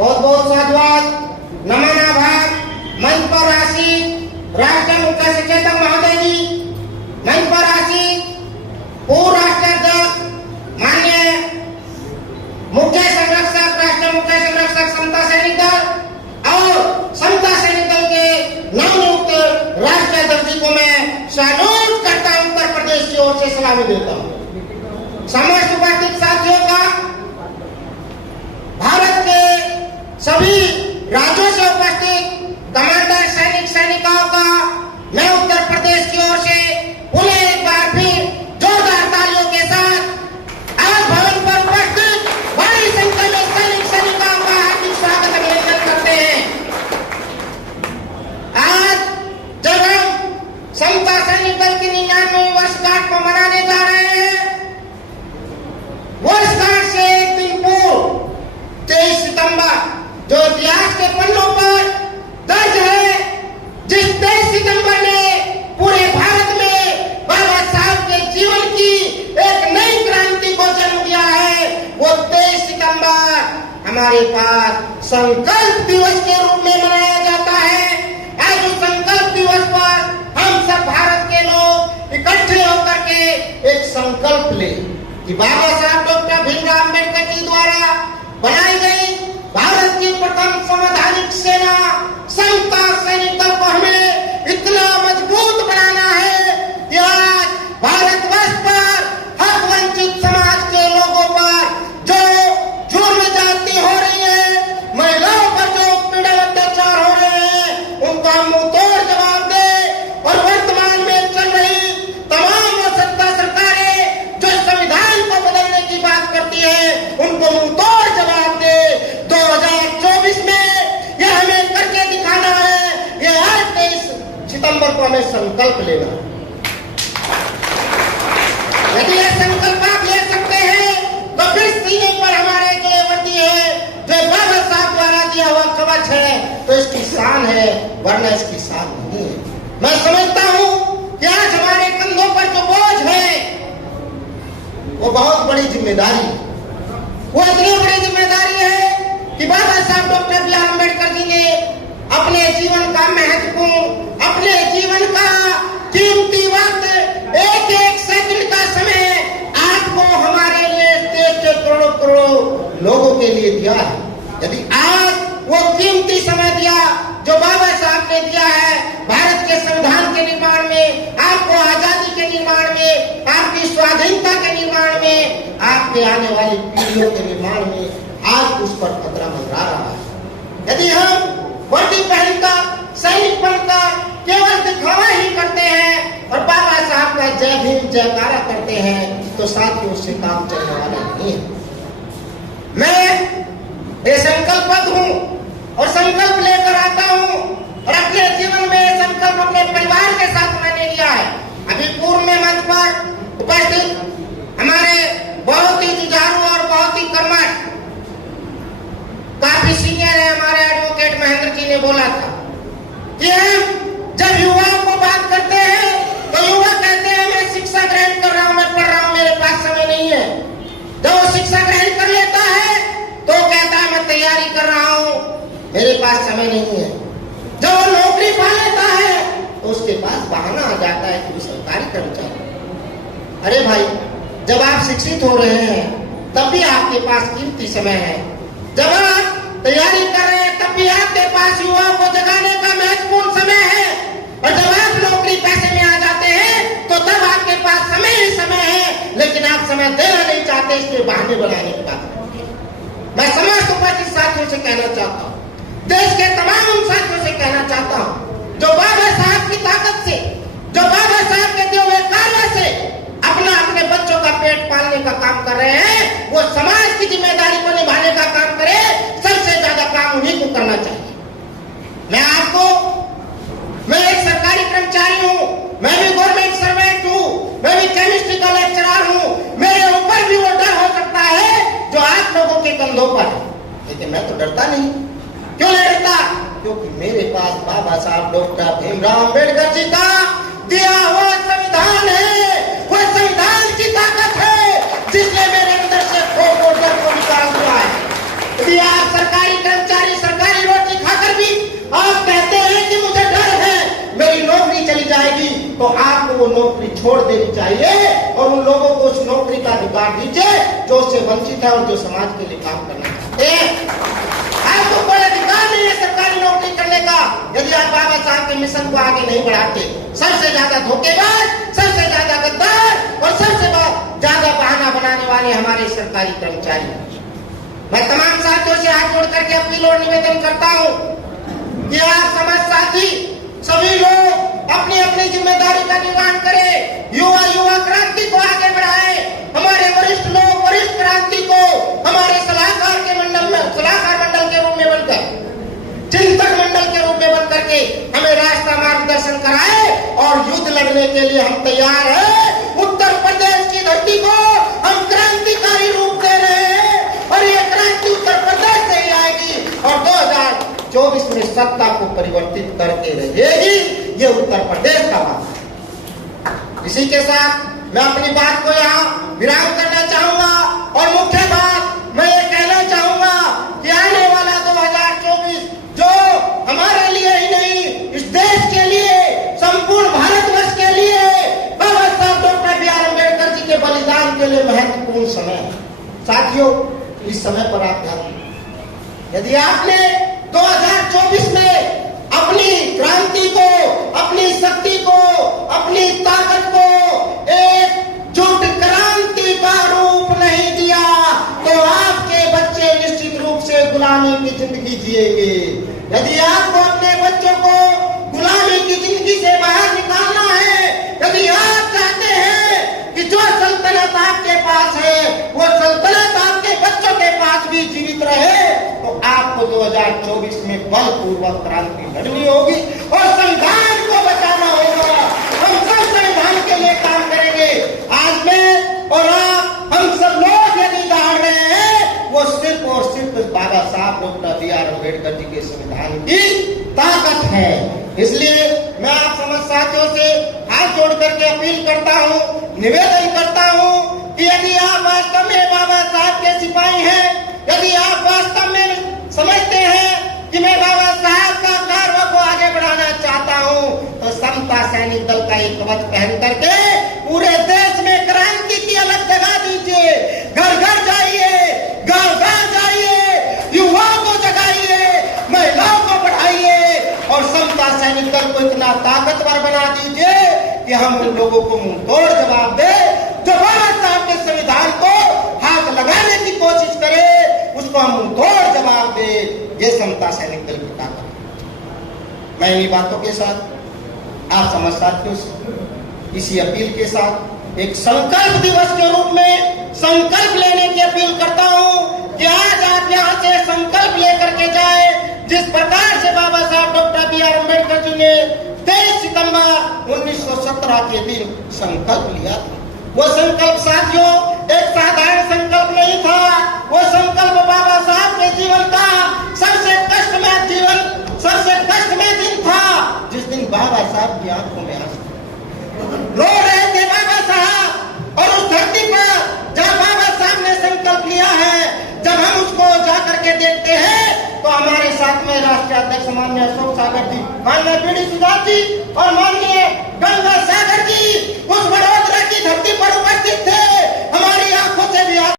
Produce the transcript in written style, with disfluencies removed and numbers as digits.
बहुत बहुत साधुवाद, नमन आभार। मंच पर आसीन राष्ट्रीय मुख्य सचेतक महोदय जी, मंच पर आसीन पूर्व राष्ट्रीय अध्यक्ष माननीय मुख्य संरक्षक, राष्ट्रीय मुख्य संरक्षक समता सैनिक दल और समता सैनिक दल के नवनियुक्त राष्ट्रीय अध्यक्ष जी को मैं सैल्यूट करता हूं, उत्तर प्रदेश की ओर से सलामी देता हूं। समस्त उपस्थित साथियों का, भारत के सभी राज्यों से उपस्थित कमांडर सैनिक सैनिकाओं का मैं उत्तर प्रदेश की ओर से पुनः एक बार फिर जोरदार तालियों के साथ आज भवन पर उपस्थित बड़ी संख्या में सैनिक सैनिकाओं का हार्दिक स्वागत अभिनंदन करते हैं। आज जब हम समता सैनिक दल की 99वीं वर्षगांठ को मनाने जा रहे हैं, वर्षगांठ से एक दिन पूर्व 23 सितंबर जो इतिहास के पन्नों पर दर्ज है, जिस 23 सितंबर ने पूरे भारत में बाबा साहब के जीवन की एक नई क्रांति को जन्म दिया है, वो 23 सितंबर हमारे पास संकल्प दिवस के रूप में मनाया जाता है। आज उस संकल्प दिवस पर हम सब भारत के लोग इकट्ठे होकर के एक संकल्प ले कि बाबा साहब डॉक्टर भीमराव अम्बेडकर जी द्वारा बनाई गई भारत की प्रथम संवैधानिक सेना समता सैनिक दल को हमें इतना मजबूत बनाना है कि आज भारतवर्ष पर हक वंचित समाज के लोगों पर जो जुर्म ज्यादती हो रही है, महिलाओं पर जो पीड़न अत्याचार हो रहे हैं, उनका हम मुंहतोड़ जवाब दे और वर्तमान में चल रही तमाम वो सत्ता सरकारें जो संविधान को बदलने की बात करती है, उनको मुंहतोड़ जवाब दे। 2024 में ये हमें करके दिखाना है, ये आज 23 सितंबर को हमें संकल्प लेना है। यदि ये संकल्प आप ले सकते हैं तो फिर सीने पर हमारे जो वर्दी है, जो बाबा साहब द्वारा दिया हुआ कवच है, तो इसकी शान है, वरना इसकी शान नहीं है। मैं समझता हूं कि आज हमारे कंधों पर जो बोझ है वो बहुत बड़ी जिम्मेदारी है। वो इतनी बड़ी जिम्मेदारी है कि बाबा साहब doctor B are Ambedkar ji ने अपने जीवन का महत्वपूर्ण, अपने जीवन का कीमती वक्त, एक एक सेकंड का समय आपको हमारे लिए, देश के करोड़ों करोड़ों लोगों के लिए दिया है। यदि आज वो कीमती समय दिया जो बाबा साहब ने दिया है भारत के संविधान के निर्माण में, आपको आजादी के निर्माण में, आपकी स्वाधीनता के निर्माण में, आपके आने वाली पीढ़ियों के निर्माण में, आज उस पर खतरा मंडरा रहा है। यदि हम वर्दी पहनकर, सैनिक बनकर केवल दिखावा ही करते हैं और बाबा साहब का जय भीम जयकारा करते हैं, तो साथियों उससे काम चलने वाला नहीं है। मैं ये संकल्पबद्ध हूँ और संकल्प लेकर आता हूँ और अपने जीवन में संकल्प अपने परिवार के साथ मैंने लिया है। अभी पूर्व में मंच पर उपस्थित हमारे बहुत ही जुझारू और बहुत ही कर्मठ, काफी सीनियर है हमारे एडवोकेट महेंद्र जी ने बोला था कि हम जब युवाओं को बात करते हैं तो युवा कहते हैं मैं शिक्षा ग्रहण कर रहा हूं, मैं पढ़ रहा हूं, मेरे पास समय नहीं है। जब वो शिक्षा ग्रहण कर लेता है तो कहता है मैं तैयारी कर रहा हूं, मेरे पास समय नहीं है। जब वो नौकरी पा लेता है तो उसके पास बहाना आ जाता है कि वो सरकारी कर्मचारी। अरे भाई, जब आप शिक्षित हो रहे हैं तब भी आपके पास कीमती समय है। जब आप तैयारी कर रहे हैं तब भी आपके पास युवाओं को जगाने का महत्वपूर्ण समय है, और जब आप नौकरी पैसे में आ जाते हैं तो तब आपके पास समय ही समय है, लेकिन आप समय देना नहीं चाहते, इसके बहाने बनाने की बात करते हैं। मैं समस्त उपस्थित साथियों से कहना चाहता हूँ, देश के तमाम साथियों से कहना चाहता हूँ, जो बाबा साहब की ताकत से, जो बाबा साहब के दिए हुए कार्य से अपने बच्चों का पेट पालने का काम कर रहे हैं, वो समाज की जिम्मेदारी को निभाने का काम करे, सबसे ज्यादा काम उन्हीं को करना चाहिए। मैं एक सरकारी कर्मचारी हूँ, मैं भी गवर्नमेंट सर्वेंट हूँ, मैं भी केमिस्ट्री का लेक्चरर हूँ, मेरे ऊपर भी वो डर हो सकता है जो आप लोगों के कंधों पर है, लेकिन मैं तो डरता नहीं। क्यों नहीं डरता? क्योंकि मेरे पास बाबा साहब डॉक्टर भीमराव अम्बेडकर जी का दिया हुआ संविधान है। वो संविधान की ताकत है जिसने मेरे अंदर से डर को निकाल दिया है। यदि आप सरकारी कर्मचारी को नौकरी छोड़ देनी चाहिए और उन लोगों को उस नौकरी का अधिकार दीजिए जो उससे वंचित है और जो समाज के लिए काम करना चाहते हैं। आपको कोई अधिकार नहीं है सरकारी नौकरी करने का यदि आप बाबा साहब के मिशन को आगे नहीं बढ़ाते। सबसे ज्यादा धोखेबाज, सबसे ज्यादा गद्दार और सबसे ज्यादा बहाना बनाने वाले हमारे सरकारी कर्मचारी। मैं तमाम साथियों से हाथ जोड़ करके अपील और निवेदन करता हूँ कि आप समाज साथी सभी लोग अपनी अपनी जिम्मेदारी का निर्वहन करें, युवा क्रांति को आगे बढ़ाएं। हमारे वरिष्ठ लोग वरिष्ठ क्रांति को हमारे सलाहकार मंडल के रूप में बनकर, चिंतक मंडल के रूप में बनकर के हमें रास्ता मार्गदर्शन कराए और युद्ध लड़ने के लिए हम तैयार हैं। उत्तर प्रदेश की धरती को हम क्रांतिकारी रूप दे रहे हैं और ये क्रांति उत्तर प्रदेश से ही आएगी और 2024 में सत्ता को परिवर्तित करके रहेगी। ये उत्तर प्रदेश का बात। इसी के साथ मैं अपनी बात को यहाँ विराम करना चाहूंगा और मुख्य बात मैं ये कहना चाहूंगा कि आने वाला 2024 जो हमारे लिए ही नहीं इस देश के लिए, संपूर्ण भारतवर्ष के लिए बाबा साहब डॉक्टर B.R. अम्बेडकर जी के बलिदान के लिए महत्वपूर्ण समय है। साथियों, इस समय पर आप ध्यान दें। यदि आपने 2024 में अपनी क्रांति को, अपनी शक्ति को, अपनी ताकत को एकजुट क्रांति का रूप नहीं दिया तो आपके बच्चे निश्चित रूप से गुलामी की जिंदगी जिएंगे। यदि आपको अपने बच्चों को गुलामी की जिंदगी से बाहर निकालना है, यदि आप चाहते हैं कि जो सल्तनत आपके पास है वो सल्तनत आपके बच्चों के पास भी जीवित रहे, तो आपको 2024 में बलपूर्वक क्रांति लड़नी होगी और संविधान को बचाना होगा। हम सब संविधान के लिए काम करेंगे। आज मैं और आप, हम सब लोग यदि दहाड़ रहे हैं वो सिर्फ और सिर्फ बाबा साहब डॉक्टर B.R. अम्बेडकर जी के संविधान की ताकत है। इसलिए मैं आप समस्त साथियों से हाथ जोड़ करके अपील करता हूँ, निवेदन करता हूँ कि यदि आप वास्तव में बाबा साहब के सिपाही हैं, यदि आप वास्तव में समझते हैं कि मैं बाबा साहब का कार्य को आगे बढ़ाना चाहता हूँ, तो समता सैनिक दल का एक कवच पहन करके पूरे देश में क्रांति की अलग जगा दीजिए। घर घर जाइए, गांव गांव जाइए, युवाओं को जगाइए, महिलाओं को बढ़ाइए और समता सैनिक दल को इतना ताकतवर बना दीजिए कि हम उन लोगों को मुंह तोड़ जवाब दे जो बाबा साहब के संविधान को हाथ लगाने की कोशिश करे, उसको हम मुंह तोड़ जवाब दे। ये समता सैनिक दल की ताकत। मैं इन्हीं बातों के साथ आप समस्त साथियों से इसी अपील के साथ एक संकल्प दिवस के रूप में संकल्प लेने की अपील करता हूँ कि आज आप यहाँ से संकल्प लेकर के जाए जिस प्रकार से बाबा साहब डॉक्टर B.R. अम्बेडकर जी ने 23 सितंबर 1917 के दिन संकल्प लिया था। वो संकल्प साथियों एक साधारण संकल्प नहीं था। वो संकल्प बाबा साहब के जीवन का सबसे कष्टमय दिन था, जिस दिन बाबा साहब की आंखों में आंसू रो रहे थे बाबा साहब। और उस धरती पर जब बाबा साहब ने संकल्प लिया है, जब हम उसको जा करके देखते हैं तो हमारे साथ में राष्ट्रीय अध्यक्ष माननीय अशोक सागर जी, माननीय B.D. सुधार जी और